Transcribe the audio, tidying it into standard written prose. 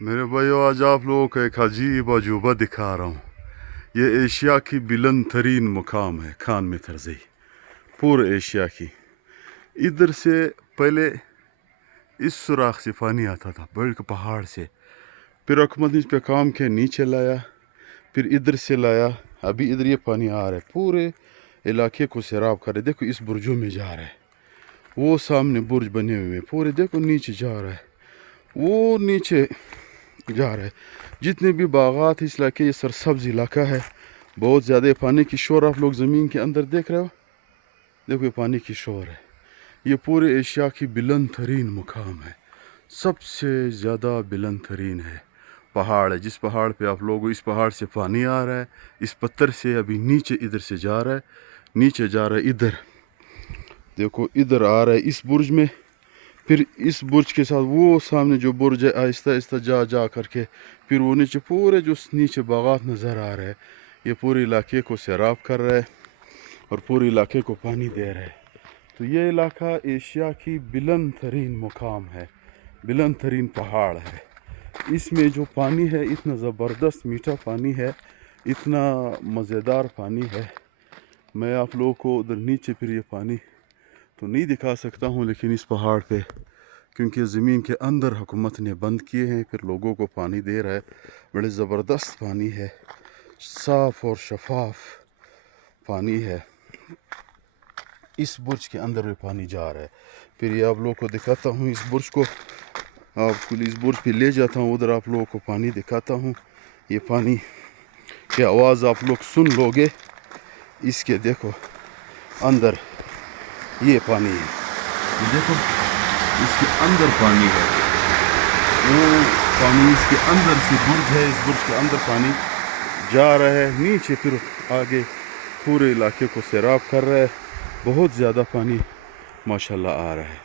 میرے بھائیو، آج آپ لوگوں کو ایک عجیب عجوبہ دکھا رہا ہوں۔ یہ ایشیا کی بلند ترین مقام ہے، خان میں ترزئی، پورے ایشیا کی۔ ادھر سے پہلے اس سوراخ سے پانی آتا تھا، بڑے پہاڑ سے، پھر حکومت نے اس پہ کام کیا، نیچے لایا، پھر ادھر سے لایا، ابھی ادھر یہ پانی آ رہا ہے، پورے علاقے کو سیراب کر رہے۔ دیکھو اس برجوں میں جا رہا ہے، وہ سامنے برج بنے ہوئے ہیں، پورے دیکھو نیچے جا رہا ہے، وہ نیچے جا رہا ہے۔ جتنے بھی باغات اس علاقے، یہ سرسبز علاقہ ہے، بہت زیادہ پانی کی شور آپ لوگ زمین کے اندر دیکھ رہے ہو، دیکھو یہ پانی کی شور ہے۔ یہ پورے ایشیا کی بلند ترین مقام ہے، سب سے زیادہ بلند ترین ہے، پہاڑ ہے۔ جس پہاڑ پہ آپ لوگ، اس پہاڑ سے پانی آ رہا ہے، اس پتھر سے ابھی نیچے ادھر سے جا رہا ہے، نیچے جا رہا ہے ادھر، دیکھو ادھر آ رہا ہے اس برج میں، پھر اس برج کے ساتھ وہ سامنے جو برج ہے، آہستہ آہستہ جا کر کے پھر وہ نیچے پورے جو نیچے باغات نظر آ رہے ہیں، یہ پورے علاقے کو سیراب کر رہا ہے اور پورے علاقے کو پانی دے رہا ہے۔ تو یہ علاقہ ایشیا کی بلند ترین مقام ہے، بلند ترین پہاڑ ہے۔ اس میں جو پانی ہے اتنا زبردست میٹھا پانی ہے، اتنا مزیدار پانی ہے۔ میں آپ لوگوں کو ادھر نیچے پھر یہ پانی تو نہیں دکھا سکتا ہوں، لیکن اس پہاڑ پہ کیونکہ زمین کے اندر حکومت نے بند کیے ہیں، پھر لوگوں کو پانی دے رہا ہے، بڑے زبردست پانی ہے، صاف اور شفاف پانی ہے۔ اس برج کے اندر بھی پانی جا رہا ہے، پھر یہ آپ لوگوں کو دکھاتا ہوں، اس برج کو آپ کو اس برج پہ لے جاتا ہوں، ادھر آپ لوگوں کو پانی دکھاتا ہوں۔ یہ پانی کی آواز آپ لوگ سن لو گے، اس کے دیکھو اندر یہ پانی ہے، یہ دیکھو اس کے اندر پانی ہے، وہ پانی اس کے اندر سے برج ہے، اس برج کے اندر پانی جا رہا ہے نیچے، پھر آگے پورے علاقے کو سیراب کر رہا ہے، بہت زیادہ پانی ماشاءاللہ آ رہا ہے۔